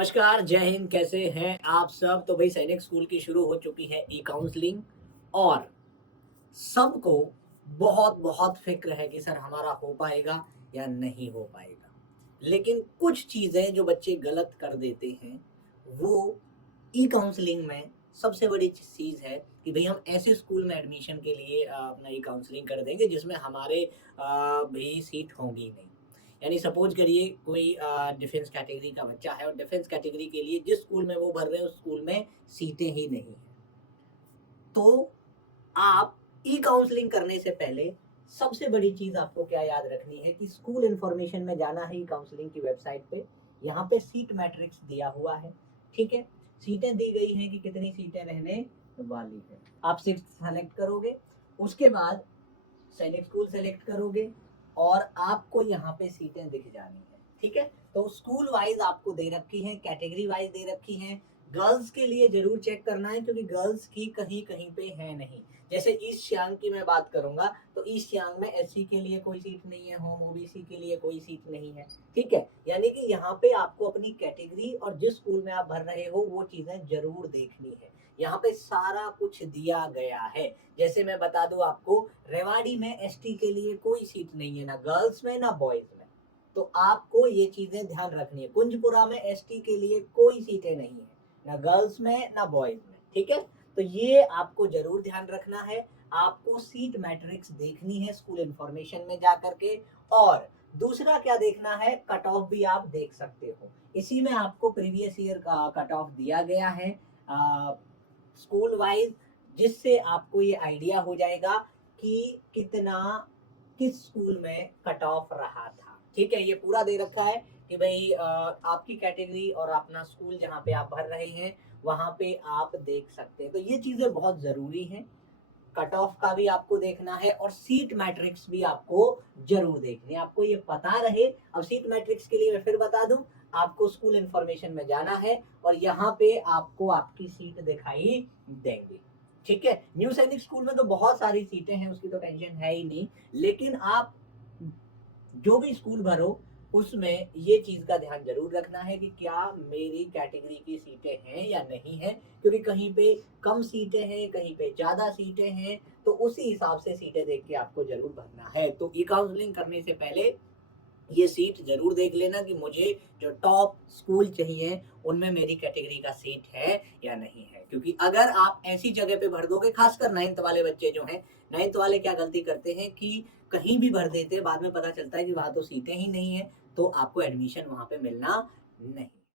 नमस्कार, जय हिंद। कैसे हैं आप सब? तो भाई सैनिक स्कूल की शुरू हो चुकी है ई काउंसलिंग और सबको बहुत बहुत फ़िक्र है कि सर हमारा हो पाएगा या नहीं हो पाएगा। लेकिन कुछ चीज़ें जो बच्चे गलत कर देते हैं, वो ई काउंसलिंग में सबसे बड़ी चीज़ है कि भई हम ऐसे स्कूल में एडमिशन के लिए अपना ई काउंसलिंग कर देंगे जिसमें हमारे भई सीट होंगी नहीं। यानी सपोज़ करिए कोई डिफेंस कैटेगरी का बच्चा है और डिफेंस कैटेगरी के लिए जिस स्कूल में वो भर रहे हैं उस स्कूल में सीटें ही नहीं हैं। तो आप ई काउंसलिंग करने से पहले सबसे बड़ी चीज़ आपको क्या याद रखनी है कि स्कूल इन्फॉर्मेशन में जाना है ई काउंसलिंग की वेबसाइट पे। यहाँ पे सीट मैट्रिक्स दिया हुआ है, ठीक है? सीटें दी गई हैं कि कितनी सीटें रहने वाली हैं। आप 6 सेलेक्ट करोगे, उसके बाद सैनिक स्कूल सेलेक्ट करोगे और आपको यहाँ पे सीटें दिख जानी है, ठीक है? तो स्कूल वाइज आपको दे रखी है, कैटेगरी वाइज दे रखी है। गर्ल्स के लिए जरूर चेक करना है क्योंकि गर्ल्स की कहीं कहीं पे है नहीं। जैसे ईस्ट सियांग की मैं बात करूंगा तो ईस्ट सियांग में एससी के लिए कोई सीट नहीं है, होम ओबीसी के लिए कोई सीट नहीं है, ठीक है? यानी कि यहाँ पे आपको अपनी कैटेगरी और जिस स्कूल में आप भर रहे हो वो चीजें जरूर देखनी है। यहाँ पे सारा कुछ दिया गया है। जैसे मैं बता दूं आपको, रेवाड़ी में एसटी के लिए कोई सीट नहीं है, ना गर्ल्स में ना बॉयज में। तो आपको ये चीजें ध्यान रखनी है। कुंजपुरा में एसटी के लिए कोई सीटें नहीं है, ना गर्ल्स में ना बॉयज में, ठीक है? तो ये आपको जरूर ध्यान रखना है। आपको सीट मैट्रिक्स देखनी है स्कूल इंफॉर्मेशन में जा करके। और दूसरा क्या देखना है, कट ऑफ भी आप देख सकते हो। इसी में आपको प्रीवियस ईयर का कट ऑफ दिया गया है स्कूल वाइज, जिससे आपको ये आइडिया हो जाएगा कि कितना किस स्कूल में कट ऑफ रहा था, ठीक है? ये पूरा दे रखा है कि भाई आपकी कैटेगरी और अपना स्कूल जहाँ पे आप भर रहे हैं वहाँ पे आप देख सकते हैं। तो ये चीज़ें बहुत ज़रूरी हैं। कट ऑफ का भी आपको देखना है और सीट मैट्रिक्स भी आपको जरूर देखनी है। आपको ये पता रहे। अब सीट मैट्रिक्स के लिए मैं फिर बता दूं, आपको स्कूल इंफॉर्मेशन में जाना है और यहाँ पे आपको आपकी सीट दिखाई देंगी, ठीक है? न्यू सैनिक स्कूल में तो बहुत सारी सीटें हैं, उसकी तो टेंशन है ही नहीं। लेकिन आप जो भी स्कूल भरो उसमें ये चीज का ध्यान जरूर रखना है कि क्या मेरी कैटेगरी की सीटें हैं या नहीं है, क्योंकि कहीं पे कम सीटें हैं, कहीं पे ज्यादा सीटें हैं। तो उसी हिसाब से सीटें देख के आपको जरूर भरना है। तो ई काउंसलिंग करने से पहले ये सीट जरूर देख लेना कि मुझे जो टॉप स्कूल चाहिए उनमें मेरी कैटेगरी का सीट है या नहीं है। क्योंकि अगर आप ऐसी जगह पे भर दोगे, खासकर 9th वाले बच्चे जो हैं, 9th वाले क्या गलती करते हैं कि कहीं भी भर देते हैं, बाद में पता चलता है कि वहां तो सीटें ही नहीं है, तो आपको एडमिशन वहां पे मिलना नहीं।